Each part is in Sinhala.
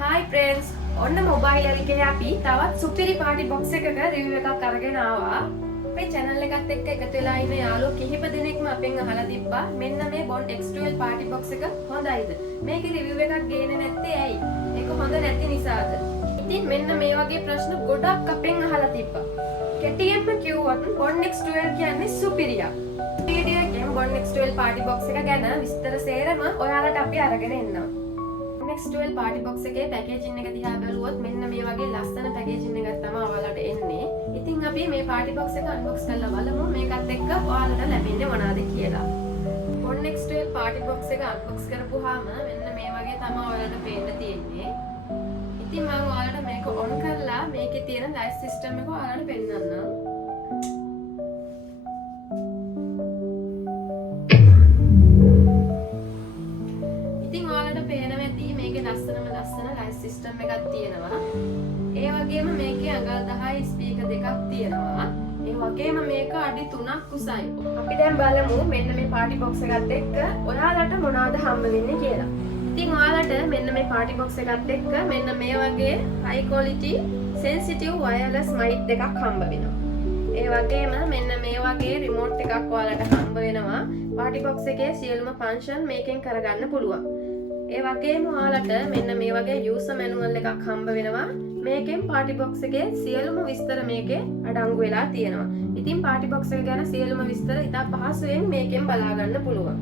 Hi friends, ඔන්න මොබයිල් එකේ අපි තවත් සුපිරි පාටි බොක්ස් එකක රිවිව් එකක් අරගෙන ආවා. අපේ channel එකත් එක්ක එකතු වෙලා ඉන්න යාළුවෝ කිහිප දෙනෙක්ම අපෙන් අහලා තිබ්බා මෙන්න මේ Bond X12 පාටි බොක්ස් එක හොඳයිද? මේකේ රිවිව් එකක් ගේන්නේ නැත්තේ ඇයි? ඒක හොඳ නැති නිසාද? ඉතින් මෙන්න මේ වගේ ප්‍රශ්න ගොඩක් අපෙන් අහලා තිබ්බා. කෙටියෙන්ම කිව්වොත් Bond X12 කියන්නේ සුපිරියක්. වීඩියෝ එකෙන් Bond X12 පාටි බොක්ස් එක ගැන විස්තර සේරම ඔයාලට අපි අරගෙන එන්නම්. X12 පාටි බොක්ස් එකේ පැකේජින් එක දිහා බැලුවොත් මෙන්න මේ වගේ ලස්සන පැකේජින් එකක් තමයි ඔයාලට එන්නේ. ඉතින් අපි මේ පාටි බොක්ස් එක අන්බොක්ස් කරලා බලමු මේකත් එක්ක ඔයාලට ලැබෙන්නේ මොනවද කියලා. Bond X12 පාටි බොක්ස් එක අන්බොක්ස් කරපුවාම මෙන්න මේ වගේ තමයි ඔයාලට පේන්න තියෙන්නේ. ඉතින් මම ඔයාලට මේක ඔන් කරලා මේකේ තියෙන ලයිට් සිස්ටම් එක ඔයාලට පෙන්නන්නම්. ලස්සන ලයිට් සිස්ටම් එකක් තියෙනවා. ඒ වගේම මේකේ අඟල් 10 ස්පීකර් දෙකක් තියෙනවා. ඒ වගේම මේක අඩි 3ක් උසයි. අපි දැන් බලමු මෙන්න මේ පාටි බොක්ස් එකත් එක්ක ඔයාලට මොනවද හම්බ වෙන්නේ කියලා. ඉතින් ඔයාලට මෙන්න මේ පාටි බොක්ස් එකත් එක්ක මෙන්න මේ වගේ high quality sensitive wireless mic දෙකක් හම්බ වෙනවා. ඒ වගේම මෙන්න මේ වගේ රිමෝට් එකක් ඔයාලට හම්බ වෙනවා. පාටි බොක්ස් එකේ සියලුම ෆන්ක්ෂන් මේකෙන් කරගන්න පුළුවන්. ඒ වගේම ඔයාලට මෙන්න මේ වගේ යූසර් මැනුවල් එකක් හම්බ වෙනවා. මේකෙන් පාටි බොක්ස් එකේ සියලුම විස්තර මේකේ අඩංගු වෙලා තියෙනවා. ඉතින් පාටි බොක්ස් එක ගැන සියලුම විස්තර ඉතා පහසුවෙන් මේකෙන් බලා ගන්න පුළුවන්.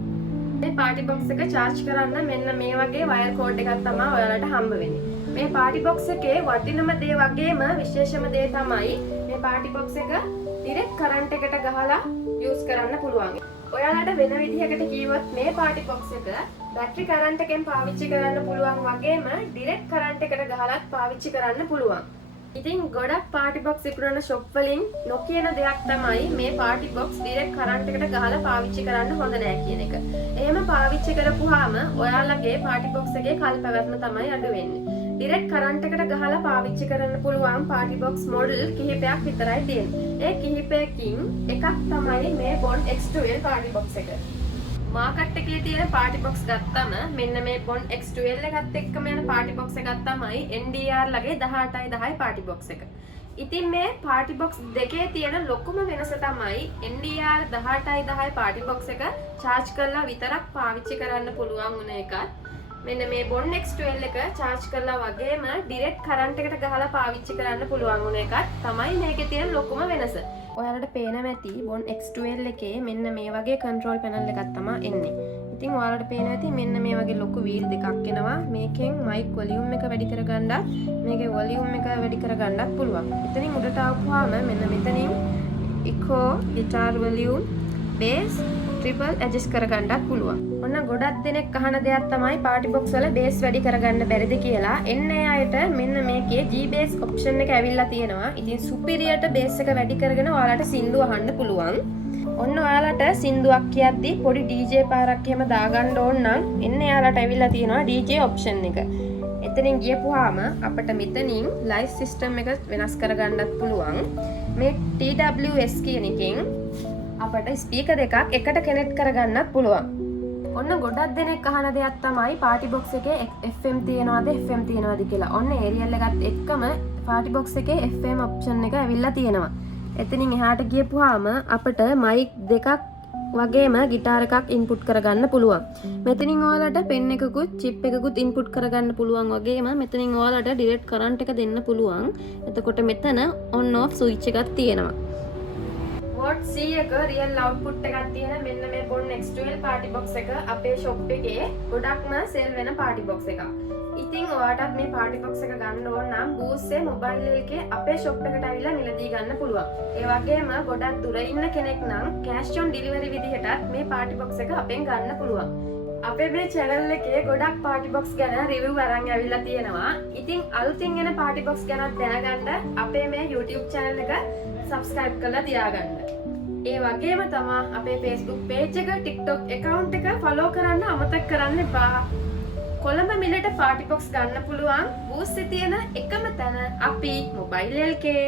මේ පාටි බොක්ස් එක charge කරන්න මෙන්න මේ වගේ වයර් කෝඩ් එකක් තමයි ඔයාලට හම්බ වෙන්නේ. මේ පාටි බොක්ස් එකේ වටිනම දේ වගේම විශේෂම දේ තමයි මේ පාටි බොක්ස් එක ඩිරෙක්ට් කරන්ට් එකට ගහලා යූස් කරන්න පුළුවන්. ඔයාලට වෙන විදිහකට කිව්වොත් මේ පාටි බොක්ස් එක බැටරි කරන්ට් එකෙන් පාවිච්චි කරන්න පුළුවන් වගේම ඩිරෙක්ට් කරන්ට් එකට ගහලත් පාවිච්චි කරන්න පුළුවන්. ඉතින් ගොඩක් පාටි බොක්ස් විකුණන ෂොප් වලින් නොකියන දෙයක් තමයි මේ පාටි බොක්ස් ඩිරෙක්ට් කරන්ට් එකට ගහලා පාවිච්චි කරන්න හොඳ නෑ කියන එක. එහෙම පාවිච්චි කරපුවාම ඔයාලගේ පාටි බොක්ස් එකේ කල් පැවැත්ම තමයි අඩු වෙන්නේ. ඩිරෙක්ට් කරන්ට් එකට ගහලා පාවිච්චි කරන්න පුළුවන් පාටි බොක්ස් මොඩල් කිහිපයක් විතරයි තියෙන්නේ. ඒ කිහිපයකින් එකක් තමයි මේ Bond X12 පාටි බොක්ස් එක. මාකට් එකේ තියෙන පාටි බොක්ස් ගත්තම මෙන්න මේ Bond X12 එකත් එක්කම යන පාටි බොක්ස් එකක් තමයි NDR ලගේ 1810 පාටි බොක්ස් එක. ඉතින් මේ පාටි බොක්ස් දෙකේ තියෙන ලොකුම වෙනස තමයි NDR 1810 පාටි බොක්ස් එක charge කරලා විතරක් පාවිච්චි කරන්න පුළුවන් වුණ එකත් මෙන්න මේ Bond X12 එක charge කරලා වගේම direct current එකට ගහලා පාවිච්චි කරන්න පුළුවන් වුණ එකත් තමයි මේකේ තියෙන ලොකුම වෙනස. ඔයාලට පේනවා ඇති Bond X12 එකේ මෙන්න මේ වගේ control panel එකක් තමයි එන්නේ. ඉතින් ඔයාලට පේනවා ඇති මෙන්න මේ වගේ ලොකු wheel දෙකක් එනවා. මේකෙන් mic volume එක වැඩි කරගන්නත් මේකේ volume එක වැඩි කරගන්නත් පුළුවන්. එතනින් උඩට ආවම මෙන්න මෙතනින් echo, guitar volume, bass, treble adjust කරගන්නත් පුළුවන්. ඔන්න ගොඩක් දෙනෙක් අහන දෙයක් තමයි පාටි බොක්ස් වල bass වැඩි කරගන්න බැරිද කියලා. එන්නේ අයට මෙන්න මේකේ G bass option එක ඇවිල්ලා තියෙනවා. ඉතින් superior bass එක වැඩි කරගෙන ඔයාලට සින්දු අහන්න පුළුවන්. ඔන්න ඔයාලට සින්දුවක් කියද්දි පොඩි DJ පාරක් එහෙම දාගන්න ඕන නම් එන්නේ යාලට ඇවිල්ලා තියෙනවා DJ option එක. එතනින් ගියපුවාම අපිට මෙතනින් live system එක වෙනස් කරගන්නත් පුළුවන්. මේ TWS කියන එකෙන් අපට ස්පීකර් දෙකක් එකට කනෙක්ට් කරගන්නත් පුළුවන්. ඔන්න ගොඩක් දෙනෙක් අහන දෙයක් තමයි පාටි බොක්ස් එකේ FM තියනවාද FM තියනවාද කියලා. ඔන්න ඒරියල් එකත් එක්කම පාටි බොක්ස් එකේ FM ඔප්ෂන් එක ඇවිල්ලා තියෙනවා. එතනින් එහාට ගියපුවාම අපිට මයික් දෙකක් වගේම ගිටාර එකක් ඉන්පුට් කරගන්න පුළුවන්. මෙතනින් ඔයාලට පෙන් එකකුත් චිප් එකකුත් ඉන්පුට් කරගන්න පුළුවන් වගේම මෙතනින් ඔයාලට ඩිරෙක්ට් කරන්ට් එක දෙන්න පුළුවන්. එතකොට මෙතන on off switch එකක් තියෙනවා. Watt C එක real output එකක් තියෙන මෙන්න මේ Bond X12 පාටි බොක්ස් එක අපේ shop එකේ ගොඩක්ම sell වෙන පාටි බොක්ස් එකක්. ඉතින් ඔයාටත් මේ පාටි බොක්ස් එක ගන්න ඕන නම් Boost මොබයිල් එකේ අපේ shop එකට ඇවිල්ලා මිලදී ගන්න පුළුවන්. ඒ වගේම ගොඩක් දුර ඉන්න කෙනෙක් නම් cash on delivery විදිහටත් මේ පාටි බොක්ස් එක අපෙන් ගන්න පුළුවන්. අපේ මේ channel එකේ ගොඩක් පාටි බොක්ස් ගැන review අරන් ඇවිල්ලා තියෙනවා. ඉතින් අලුතින් එන පාටි බොක්ස් ගැන දැනගන්න අපේ මේ YouTube channel එක subscribe කරලා තියාගන්න. ඒ වගේම තමයි අපේ Facebook page එක, TikTok account එක follow කරන්න අමතක කරන්න එපා. කොළඹ මිලට පාටි බොක්ස් ගන්න පුළුවන් Boost තියෙන එකම තැන අපි මොබයිල් එකේ